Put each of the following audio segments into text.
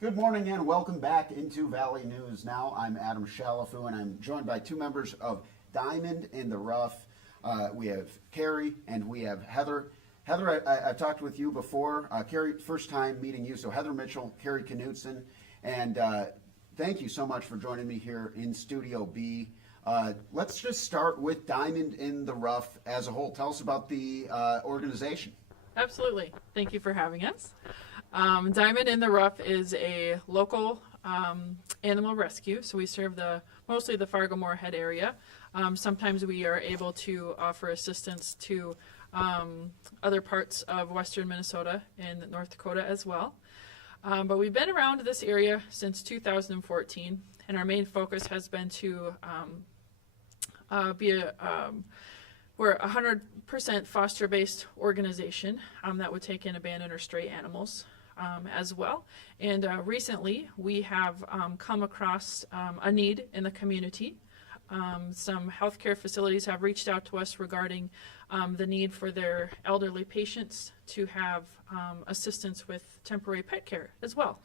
Good morning and welcome back into Valley News Now. I'm Adam Shalafu and I'm joined by two members of Diamond in the Rough. We have Carrie and we have Heather. Heather, I've talked with you before. Carrie, first time meeting you. So Heather Mitchell, Carrie Knutson, and thank you so much for joining me here in Studio B. Let's just start with Diamond in the Rough as a whole. Tell us about the organization. Absolutely. Thank you for having us. Diamond in the Rough is a local animal rescue, so we serve mostly the Fargo-Moorhead area. Sometimes we are able to offer assistance to other parts of western Minnesota and North Dakota as well. But we've been around this area since 2014, and our main focus has been to we're a 100% foster-based organization that would take in abandoned or stray animals as well. And recently we have come across a need in the community. Some healthcare facilities have reached out to us regarding the need for their elderly patients to have assistance with temporary pet care as well.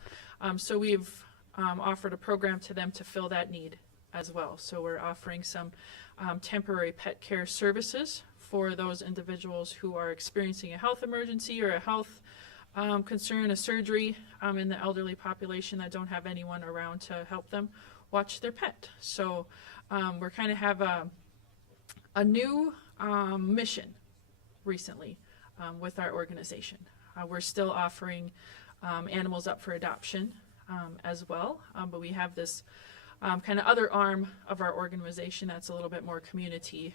So we've offered a program to them to fill that need as well. So we're offering some temporary pet care services for those individuals who are experiencing a health emergency or a health concern, a surgery in the elderly population that don't have anyone around to help them watch their pet. So we're kind of have a new mission recently with our organization. We're still offering animals up for adoption as well, but we have this kind of other arm of our organization that's a little bit more community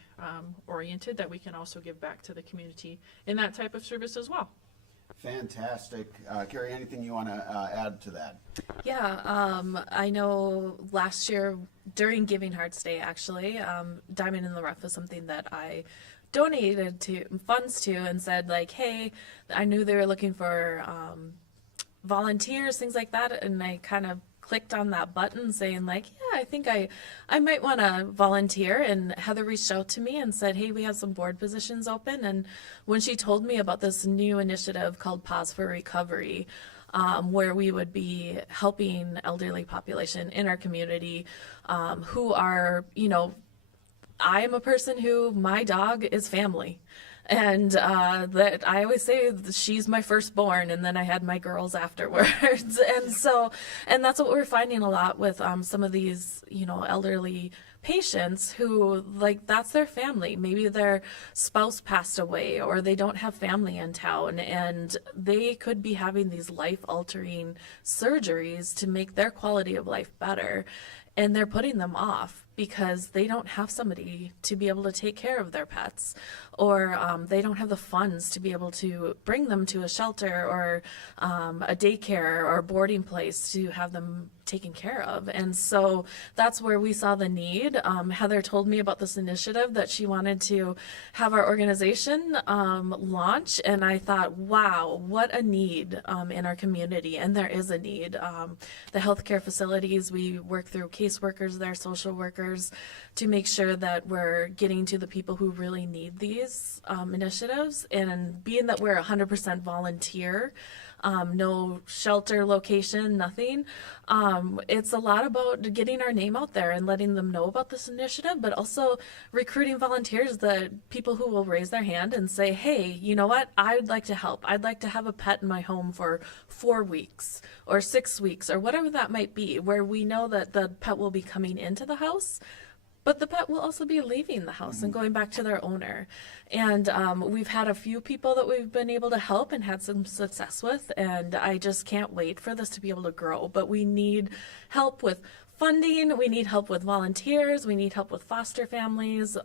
oriented that we can also give back to the community in that type of service as well. Fantastic. Carrie, anything you want to add to that? Yeah, I know last year during Giving Hearts Day, actually, Diamond in the Rough was something that I donated funds to and said like, hey, I knew they were looking for volunteers, things like that, and I kind of clicked on that button saying like, yeah, I think I might want to volunteer. And Heather reached out to me and said, hey, we have some board positions open. And when she told me about this new initiative called Paws for Recovery, where we would be helping elderly population in our community who are, I am a person who my dog is family. And that I always say she's my firstborn, and then I had my girls afterwards. and that's what we're finding a lot with some of these, elderly patients who, like, that's their family. Maybe their spouse passed away or they don't have family in town, and they could be having these life-altering surgeries to make their quality of life better. And they're putting them off because they don't have somebody to be able to take care of their pets, or they don't have the funds to be able to bring them to a shelter or a daycare or boarding place to have them taken care of. And so that's where we saw the need. Heather told me about this initiative that she wanted to have our organization launch, and I thought, wow, what a need in our community. And there is a need. The healthcare facilities, we work through caseworkers there, social workers, to make sure that we're getting to the people who really need these initiatives. And being that we're 100% volunteer, no shelter location, nothing. It's a lot about getting our name out there and letting them know about this initiative, but also recruiting volunteers, people who will raise their hand and say, hey, you know what? I'd like to help. I'd like to have a pet in my home for 4 weeks or 6 weeks or whatever that might be, where we know that the pet will be coming into the house, but the pet will also be leaving the house and going back to their owner. And we've had a few people that we've been able to help and had some success with, and I just can't wait for this to be able to grow. But we need help with funding, we need help with volunteers, we need help with foster families,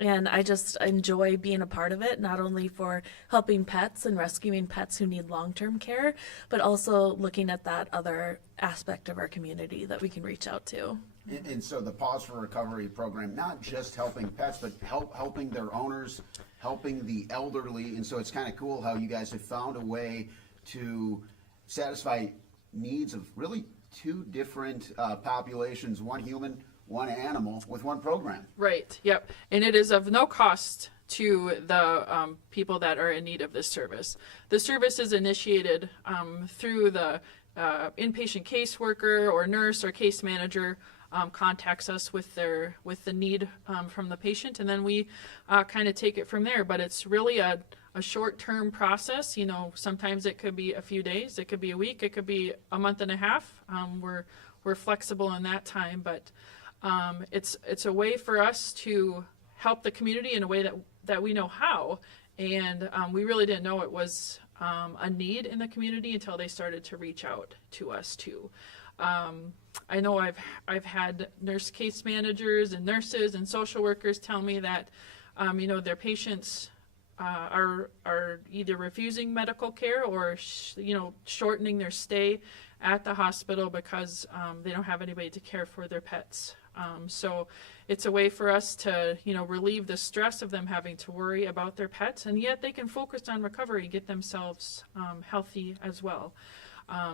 and I just enjoy being a part of it, not only for helping pets and rescuing pets who need long-term care, but also looking at that other aspect of our community that we can reach out to. And so the Paws for Recovery program, not just helping pets, but helping their owners, helping the elderly. And so it's kind of cool how you guys have found a way to satisfy needs of really two different populations, one human, one animal, with one program. Right. Yep. And it is of no cost to the people that are in need of this service. The service is initiated through the inpatient caseworker or nurse or case manager contacts us with the need from the patient, and then we kind of take it from there. But it's really a short-term process. You know, sometimes it could be a few days, it could be a week, it could be a month and a half. We're flexible in that time, but it's a way for us to help the community in a way that we know how. And we really didn't know it was a need in the community until they started to reach out to us too. I know I've had nurse case managers and nurses and social workers tell me that you know, their patients are either refusing medical care or you know, shortening their stay at the hospital because they don't have anybody to care for their pets. So it's a way for us to, you know, relieve the stress of them having to worry about their pets, and yet they can focus on recovery and get themselves healthy as well.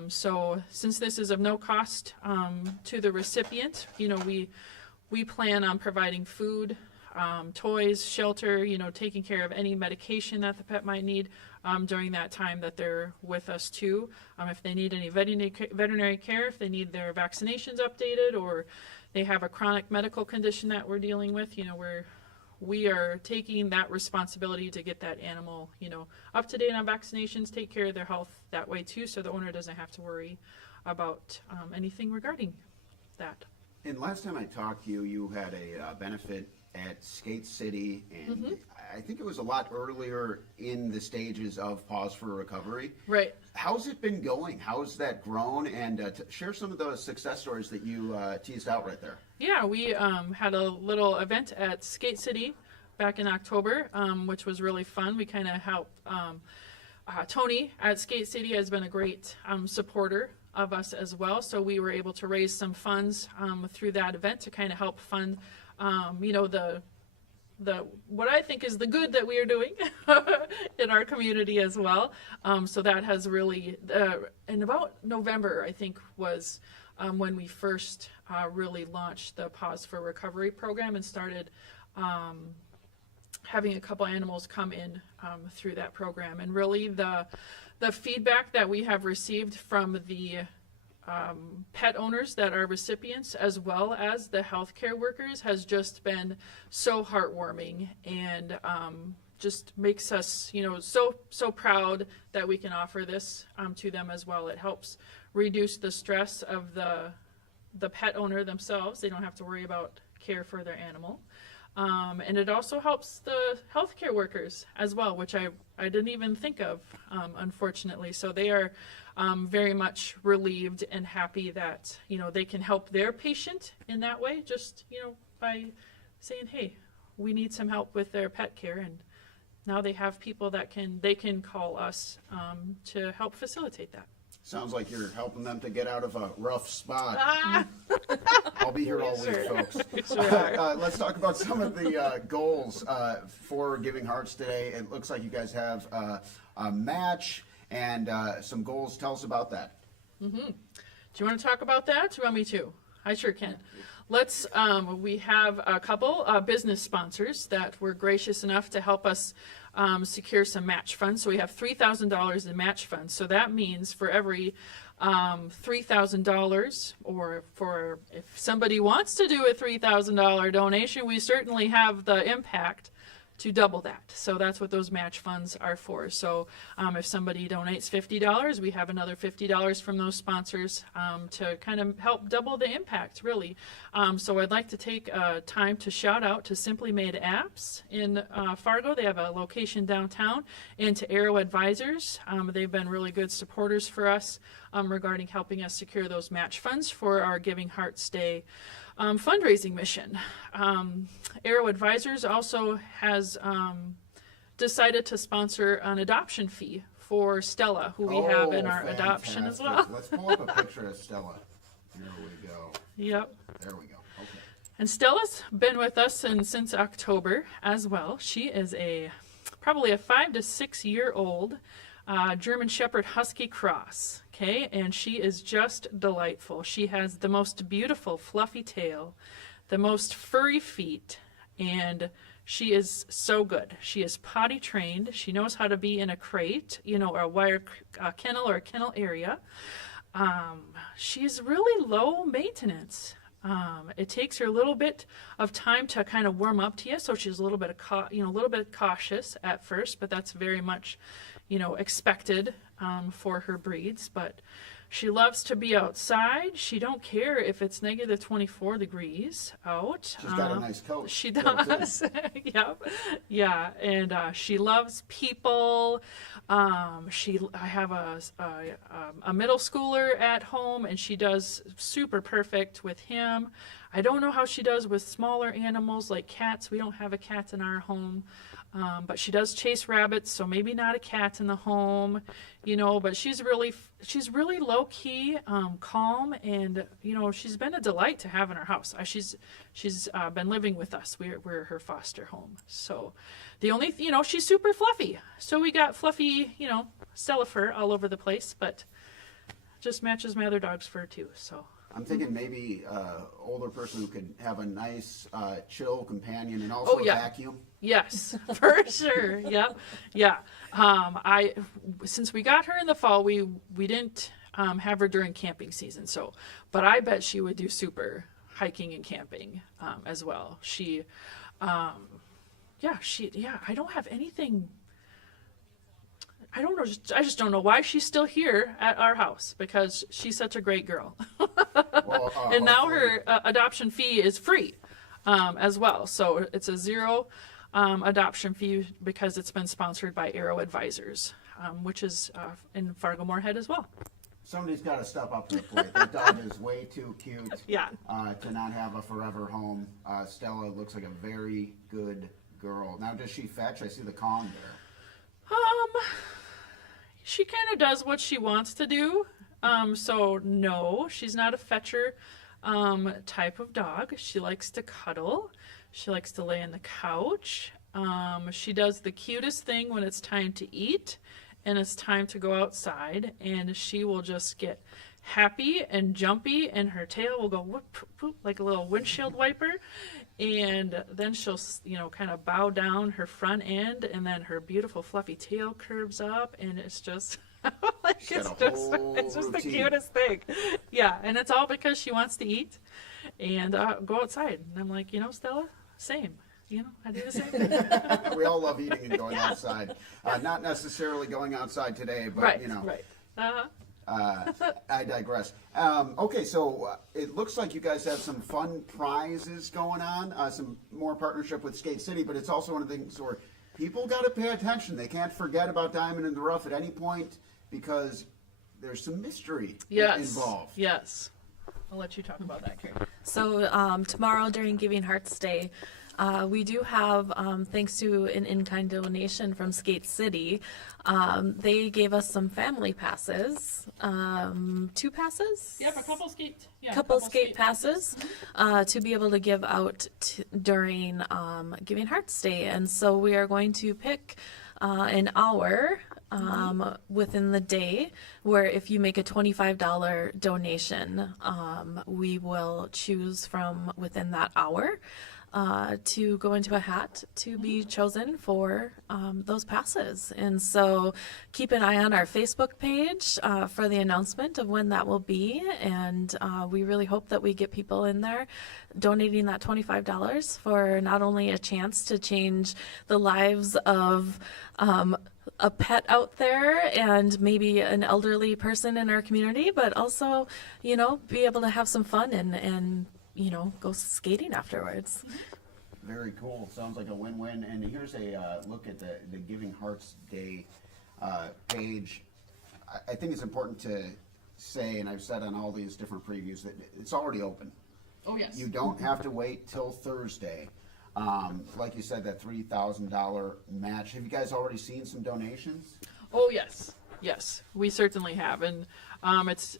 So since this is of no cost to the recipient, you know, we plan on providing food, toys, shelter, you know, taking care of any medication that the pet might need during that time that they're with us too. If they need any veterinary care, if they need their vaccinations updated, or they have a chronic medical condition that we're dealing with, you know, we are taking that responsibility to get that animal, you know, up to date on vaccinations, take care of their health that way too, so the owner doesn't have to worry about anything regarding that. And last time I talked to you, you had a benefit at Skate City, and I think it was a lot earlier in the stages of Paws for Recovery. Right. How's it been going? How's that grown? And share some of those success stories that you teased out right there. Yeah, we had a little event at Skate City back in October, which was really fun. We kind of helped, Tony at Skate City has been a great supporter of us as well. So we were able to raise some funds through that event to kind of help fund, you know, the what I think is the good that we are doing in our community as well. So that has really, in about November, I think was when we first really launched the Paws for Recovery program and started having a couple animals come in through that program. And really the feedback that we have received from the pet owners that are recipients, as well as the healthcare workers, has just been so heartwarming, and just makes us, you know, so proud that we can offer this to them as well. It helps reduce the stress of the pet owner themselves. They don't have to worry about care for their animal. And it also helps the healthcare workers as well, which I didn't even think of, unfortunately. So they are very much relieved and happy that, you know, they can help their patient in that way, just, you know, by saying, hey, we need some help with their pet care. And now they have people that they can call us to help facilitate that. Sounds like you're helping them to get out of a rough spot. I'll be here all week, folks. Let's talk about some of the goals for Giving Hearts today. It looks like you guys have a match and some goals. Tell us about that. Do you want to talk about that? Do you want me to? I sure can. Let's, we have a couple business sponsors that were gracious enough to help us secure some match funds. So we have $3,000 in match funds. So that means for every $3,000, or for if somebody wants to do a $3,000 donation, we certainly have the impact to double that. So that's what those match funds are for. So if somebody donates $50, we have another $50 from those sponsors to kind of help double the impact, really. So I'd like to take time to shout out to Simply Made Apps in Fargo. They have a location downtown, and to Arrow Advisors. They've been really good supporters for us regarding helping us secure those match funds for our Giving Hearts Day fundraising mission. Arrow Advisors also has decided to sponsor an adoption fee for Stella, who we have in our adoption as well. Let's pull up a picture of Stella. Here we go. Yep. There we go. Okay. And Stella's been with us since October as well. She is probably a 5 to 6 year old German Shepherd Husky cross. Okay, and she is just delightful. She has the most beautiful fluffy tail, the most furry feet, and she is so good. She is potty trained. She knows how to be in a crate, you know, or a wire kennel or a kennel area. She's really low maintenance. It takes her a little bit of time to kind of warm up to you, so she's a little bit a little bit cautious at first, but that's very much, expected for her breeds. But she loves to be outside. She don't care if it's negative 24 degrees out. She's got a nice coat. She there, too. does. Yep. Yeah, and she loves people. I have a middle schooler at home, and she does super perfect with him. I don't know how she does with smaller animals like cats. We don't have a cat in our home. But she does chase rabbits, so maybe not a cat in the home, but she's really low key, calm, and, she's been a delight to have in our house. She's been living with us. We're her foster home. So the only, she's super fluffy. So we got fluffy, Stella fur all over the place, but just matches my other dog's fur too, so. I'm thinking maybe older person who could have a nice, chill companion and also Oh, yeah. a vacuum. Yes, for sure. Yep. Yeah. Since we got her in the fall, we didn't have her during camping season. But I bet she would do super hiking and camping as well. I don't have anything. I don't know. I just don't know why she's still here at our house, because she's such a great girl. Well, And now hopefully- her adoption fee is free as well. So it's a zero adoption fee because it's been sponsored by Arrow Advisors, which is in Fargo Moorhead as well. Somebody's got to step up to the plate. That dog is way too cute Yeah. to not have a forever home. Stella looks like a very good girl. Now, does she fetch? I see the Kong there. She kind of does what she wants to do. So no, she's not a fetcher type of dog. She likes to cuddle. She likes to lay on the couch. She does the cutest thing when it's time to eat and it's time to go outside, and she will just get happy and jumpy, and her tail will go whoop, whoop, whoop, like a little windshield wiper, and then she'll kind of bow down her front end, and then her beautiful fluffy tail curves up, and it's just like She's got it's a just whole it's just the routine. cutest thing. Yeah, and it's all because she wants to eat and go outside. And I'm like, Stella, same. I do the same thing. We all love eating and going outside. Not necessarily going outside today, but Right, right. I digress. Okay, so it looks like you guys have some fun prizes going on, some more partnership with Skate City, but it's also one of the things where people got to pay attention. They can't forget about Diamond in the Rough at any point because there's some mystery involved. Yes. I'll let you talk about that, Carrie. So tomorrow during Giving Hearts Day, we do have, thanks to an in-kind donation from Skate City, they gave us some family passes, 2 passes? Yep, a couple skate. Yeah, Couple skate passes to be able to give out during Giving Hearts Day. And so we are going to pick an hour within the day where if you make a $25 donation, we will choose from within that hour to go into a hat to be chosen for those passes. And so keep an eye on our Facebook page for the announcement of when that will be. And we really hope that we get people in there donating that $25 for not only a chance to change the lives of a pet out there and maybe an elderly person in our community, but also, be able to have some fun and go skating afterwards. Very cool. Sounds like a win-win. And here's a look at the Giving Hearts Day page. I think it's important to say, and I've said on all these different previews, that it's already open. Oh, yes. You don't have to wait till Thursday. Like you said, that $3,000 match. Have you guys already seen some donations? Oh, yes. Yes, we certainly have. And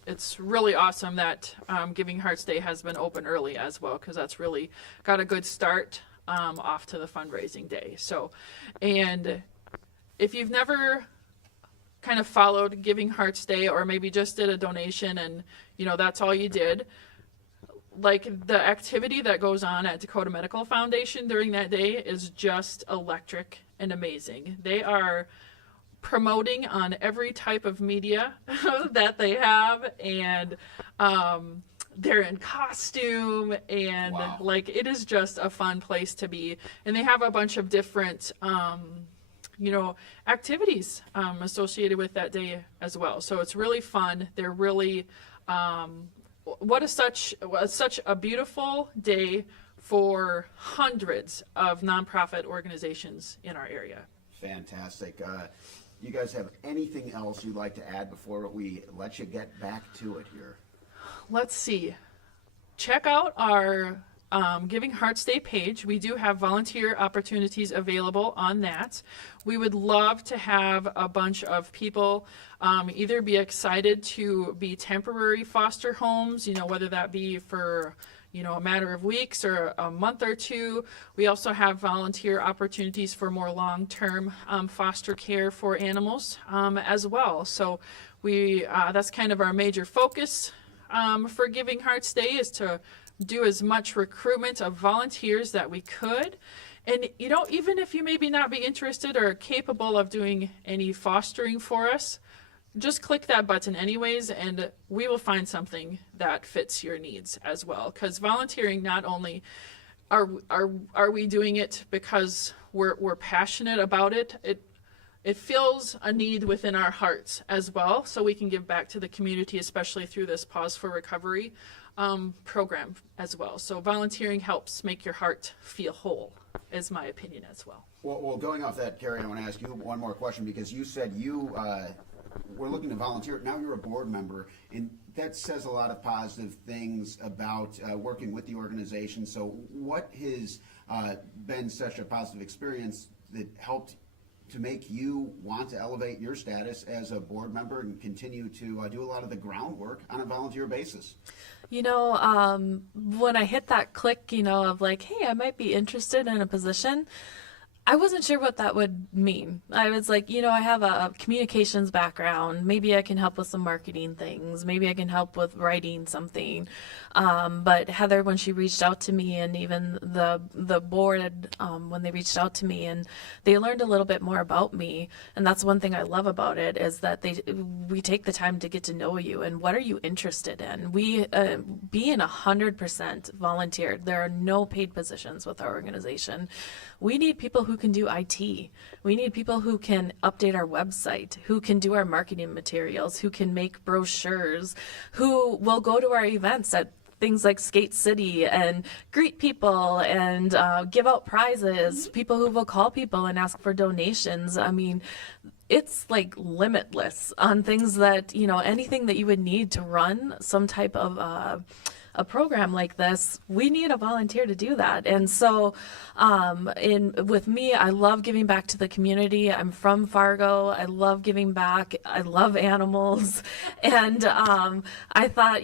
it's really awesome that Giving Hearts Day has been open early as well, because that's really got a good start off to the fundraising day. So, and if you've never kind of followed Giving Hearts Day, or maybe just did a donation and, that's all you did, like the activity that goes on at Dakota Medical Foundation during that day is just electric and amazing. They are promoting on every type of media that they have, and they're in costume, and Wow. like it is just a fun place to be. And they have a bunch of different activities associated with that day as well. So it's really fun. They're really such a beautiful day for hundreds of nonprofit organizations in our area. Fantastic. You guys have anything else you'd like to add before we let you get back to it here? Let's see. Check out our Giving Hearts Day page. We do have volunteer opportunities available on that. We would love to have a bunch of people either be excited to be temporary foster homes, whether that be for a matter of weeks or a month or two. We also have volunteer opportunities for more long-term foster care for animals as well. So that's kind of our major focus for Giving Hearts Day, is to do as much recruitment of volunteers that we could. And even if you maybe not be interested or capable of doing any fostering for us, just click that button anyways, and we will find something that fits your needs as well. Because volunteering, not only are we doing it because we're passionate about it, it fills a need within our hearts as well, so we can give back to the community, especially through this Paws for Recovery program as well. So volunteering helps make your heart feel whole, is my opinion as well. Well, going off that, Carrie, I want to ask you one more question, because you said you were looking to volunteer. Now you're a board member, and that says a lot of positive things about working with the organization. So what has been such a positive experience that helped to make you want to elevate your status as a board member and continue to do a lot of the groundwork on a volunteer basis? When I hit that click, of like, hey, I might be interested in a position, I wasn't sure what that would mean. I was like, I have a communications background. Maybe I can help with some marketing things. Maybe I can help with writing something. But Heather, when she reached out to me, and even the board, when they reached out to me, and they learned a little bit more about me. And that's one thing I love about it, is that we take the time to get to know you and what are you interested in. We being 100% volunteer. There are no paid positions with our organization. We need people who can do IT. We need people who can update our website, who can do our marketing materials, who can make brochures, who will go to our events at things like Skate City and greet people and give out prizes, people who will call people and ask for donations. I mean, it's like limitless on things that, anything that you would need to run some type of a program like this. We need a volunteer to do that. And so with me, I love giving back to the community. I'm from Fargo. I love giving back. I love animals. And I thought,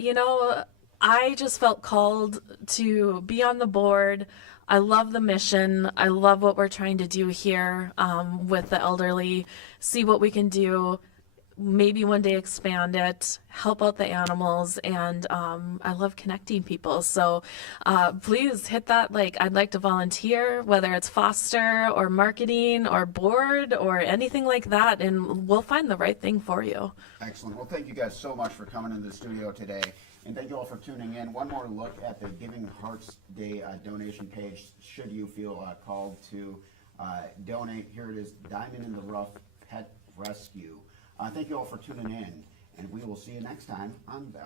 I just felt called to be on the board. I love the mission. I love what we're trying to do here with the elderly, see what we can do, maybe one day expand it, help out the animals, and I love connecting people. So please hit that, I'd like to volunteer, whether it's foster or marketing or board or anything like that, and we'll find the right thing for you. Excellent. Well, thank you guys so much for coming into the studio today. And thank you all for tuning in. One more look at the Giving Hearts Day donation page, should you feel called to donate. Here it is, Diamond in the Ruff Pet Rescue. Thank you all for tuning in, and we will see you next time on Valley.